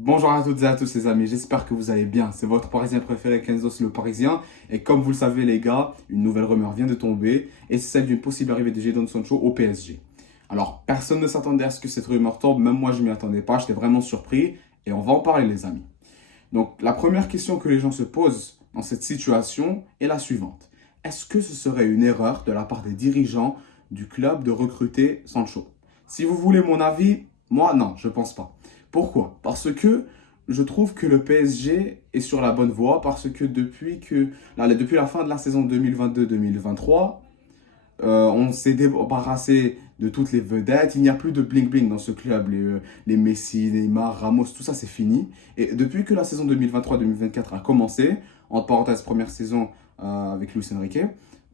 Bonjour à toutes et à tous les amis, j'espère que vous allez bien. C'est votre Parisien préféré, Kenzos le Parisien. Et comme vous le savez les gars, une nouvelle rumeur vient de tomber et c'est celle d'une possible arrivée de Jadon Sancho au PSG. Alors personne ne s'attendait à ce que cette rumeur tombe, même moi je m'y attendais pas, j'étais vraiment surpris et on va en parler les amis. Donc la première question que les gens se posent dans cette situation est la suivante. Est-ce que ce serait une erreur de la part des dirigeants du club de recruter Sancho? Si vous voulez mon avis, moi non, je pense pas. Pourquoi? Parce que je trouve que le PSG est sur la bonne voie parce que depuis la fin de la saison 2022-2023, on s'est débarrassé de toutes les vedettes. Il n'y a plus de bling-bling dans ce club. Les Messi, Neymar, Ramos, tout ça, c'est fini. Et depuis que la saison 2023-2024 a commencé, entre parenthèses, première saison avec Luis Enrique,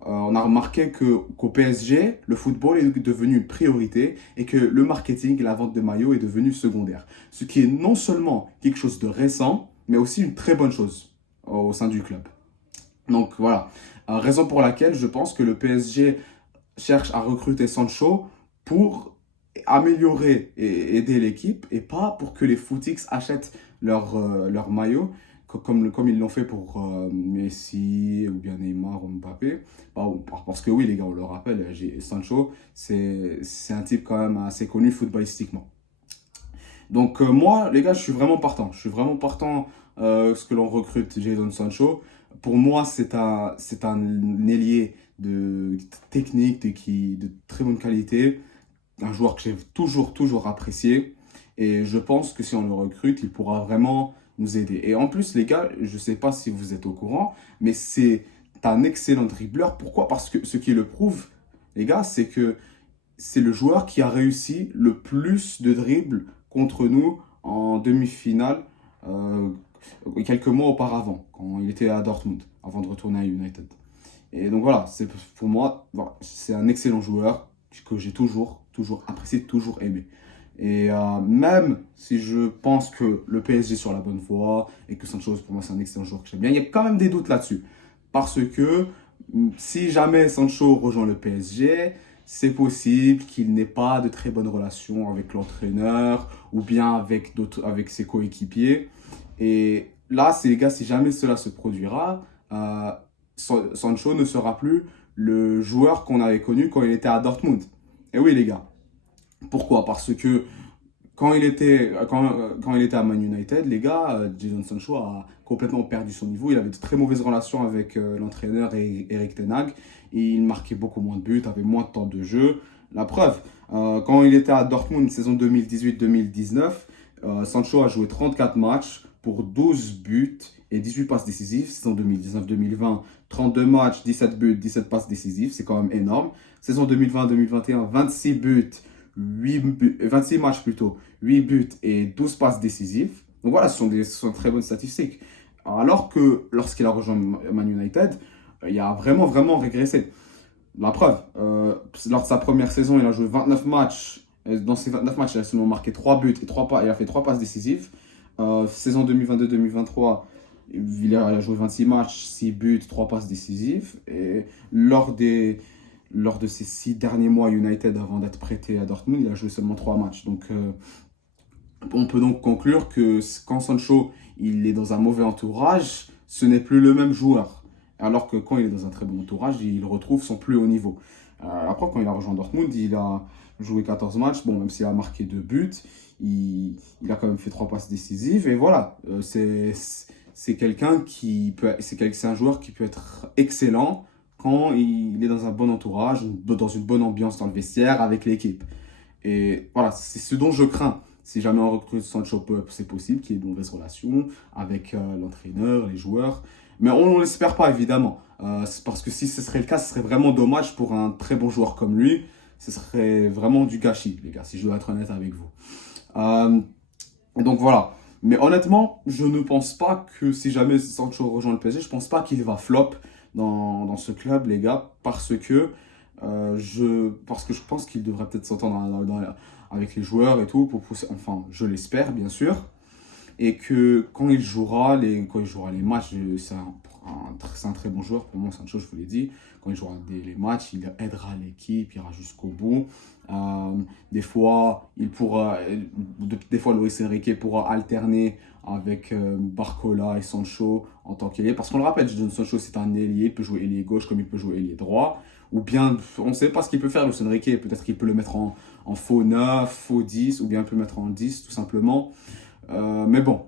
on a remarqué qu'au PSG, le football est devenu une priorité et que le marketing et la vente de maillots est devenu secondaire. Ce qui est non seulement quelque chose de récent, mais aussi une très bonne chose au sein du club. Donc voilà, raison pour laquelle je pense que le PSG cherche à recruter Sancho pour améliorer et aider l'équipe et pas pour que les footix achètent leur maillot comme ils l'ont fait pour Messi ou bien Neymar ou Mbappé. Parce que oui, les gars, on le rappelle, Sancho, c'est un type quand même assez connu footballistiquement. Donc moi, les gars, je suis vraiment partant. Je suis vraiment partant ce que l'on recrute Jadon Sancho. Pour moi, c'est un ailier de technique, de très bonne qualité. Un joueur que j'ai toujours apprécié. Et je pense que si on le recrute, il pourra vraiment nous aider. Et en plus, les gars, je ne sais pas si vous êtes au courant, mais c'est un excellent dribbleur. Pourquoi? Parce que ce qui le prouve, les gars, c'est que c'est le joueur qui a réussi le plus de dribbles contre nous en demi-finale euh, quelques mois auparavant, quand il était à Dortmund, avant de retourner à United. Et donc voilà, pour moi, voilà, c'est un excellent joueur que j'ai toujours apprécié, toujours aimé. Et même si je pense que le PSG est sur la bonne voie et que Sancho, pour moi, c'est un excellent joueur que j'aime bien, il y a quand même des doutes là-dessus. Parce que si jamais Sancho rejoint le PSG, c'est possible qu'il n'ait pas de très bonnes relations avec l'entraîneur ou bien avec ses coéquipiers. Et là, c'est les gars, si jamais cela se produira, Sancho ne sera plus le joueur qu'on avait connu quand il était à Dortmund. Et oui, les gars. Pourquoi? Parce que quand il était à Man United, les gars, Jadon Sancho a complètement perdu son niveau. Il avait de très mauvaises relations avec l'entraîneur Eric Ten Hag. Il marquait beaucoup moins de buts, avait moins de temps de jeu. La preuve, quand il était à Dortmund, saison 2018-2019, Sancho a joué 34 matchs pour 12 buts et 18 passes décisives. Saison 2019-2020, 32 matchs, 17 buts, 17 passes décisives. C'est quand même énorme. Saison 2020-2021, 26 buts, 26 matchs plutôt, 8 buts et 12 passes décisives. Donc voilà, ce sont très bonnes statistiques. Alors que lorsqu'il a rejoint Man United, il a vraiment régressé. La preuve, lors de sa première saison, il a joué 29 matchs. Dans ces 29 matchs, il a seulement marqué 3 buts et il a fait 3 passes décisives. Saison 2022-2023, il a joué 26 matchs, 6 buts, 3 passes décisives. Et lors de ces 6 derniers mois à United, avant d'être prêté à Dortmund, il a joué seulement 3 matchs. Donc, on peut donc conclure que quand Sancho il est dans un mauvais entourage, ce n'est plus le même joueur. Alors que quand il est dans un très bon entourage, il retrouve son plus haut niveau. Après, quand il a rejoint Dortmund, il a joué 14 matchs. Bon, même s'il a marqué 2 buts, il a quand même fait 3 passes décisives. Et voilà, c'est quelqu'un c'est un joueur qui peut être excellent quand il est dans un bon entourage, dans une bonne ambiance dans le vestiaire avec l'équipe. Et voilà, c'est ce dont je crains. Si jamais on recrute Sancho, c'est possible qu'il y ait de mauvaises relations avec l'entraîneur, les joueurs. Mais on ne l'espère pas, évidemment. C'est parce que si ce serait le cas, ce serait vraiment dommage pour un très bon joueur comme lui. Ce serait vraiment du gâchis, les gars, si je dois être honnête avec vous. Euh, donc voilà. Mais honnêtement, je ne pense pas que si jamais Sancho rejoint le PSG, je pense pas qu'il va flop dans ce club, les gars, parce que je pense qu'il devrait peut-être s'entendre avec les joueurs et tout pour pousser. Enfin, je l'espère, bien sûr. Et que quand il jouera les matchs, c'est un très bon joueur pour moi, Sancho, je vous l'ai dit. Quand il jouera les matchs, il aidera l'équipe, il ira jusqu'au bout. Euh, des fois, des fois, Luis Enrique pourra alterner avec Barcola et Sancho en tant qu'ailier. Parce qu'on le rappelle, Jadon Sancho, c'est un ailier, il peut jouer ailier gauche comme il peut jouer ailier droit. Ou bien, on ne sait pas ce qu'il peut faire, Luis Enrique. Peut-être qu'il peut le mettre en faux 9, faux 10, ou bien il peut le mettre en 10, tout simplement. Mais bon,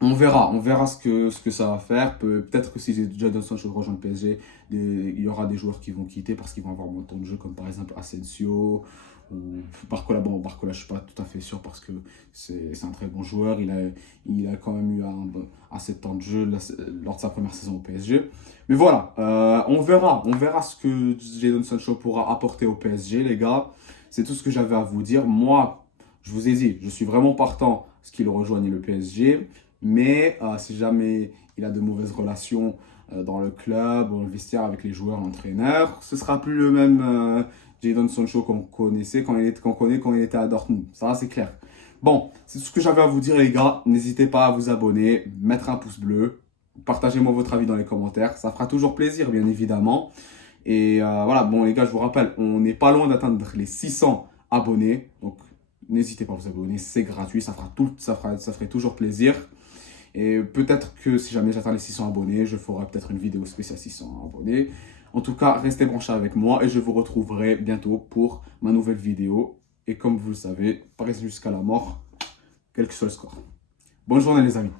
on verra ce que ça va faire. Peut-être que si Jadon Sancho rejoint le PSG, il y aura des joueurs qui vont quitter parce qu'ils vont avoir moins de temps de jeu, comme par exemple Asensio ou Barcola. Bon, Barcola, je ne suis pas tout à fait sûr parce que c'est un très bon joueur. Il a quand même eu assez de temps de jeu lors de sa première saison au PSG. Mais voilà, on verra ce que Jadon Sancho pourra apporter au PSG, les gars. C'est tout ce que j'avais à vous dire. Moi, je vous ai dit, je suis vraiment partant ce qu'il rejoigne le PSG. Mais si jamais il a de mauvaises relations dans le club, dans le vestiaire avec les joueurs, l'entraîneur, ce sera plus le même Jadon Sancho qu'on connaissait qu'on connaît quand il était à Dortmund. Ça, c'est clair. Bon, c'est tout ce que j'avais à vous dire, les gars. N'hésitez pas à vous abonner, mettre un pouce bleu, partagez-moi votre avis dans les commentaires. Ça fera toujours plaisir, bien évidemment. Et voilà, bon, les gars, je vous rappelle, on n'est pas loin d'atteindre les 600 abonnés. Donc, n'hésitez pas à vous abonner, c'est gratuit, ça ferait toujours plaisir. Et peut-être que si jamais j'atteins les 600 abonnés, je ferai peut-être une vidéo spéciale 600 abonnés. En tout cas, restez branchés avec moi et je vous retrouverai bientôt pour ma nouvelle vidéo. Et comme vous le savez, Paris jusqu'à la mort, quel que soit le score. Bonne journée les amis.